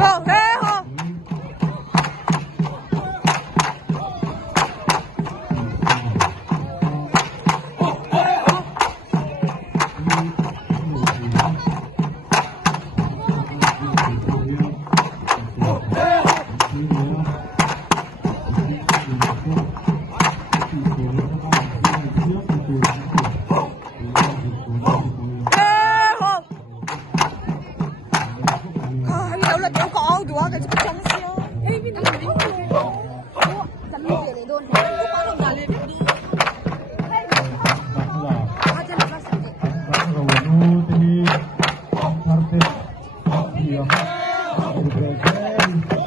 Go, thế hả? Cái chân siêu. Ê, mình đang đi. Ủa, chân đi để đồn thế. Lúc bắt đầu là liền đi. Parte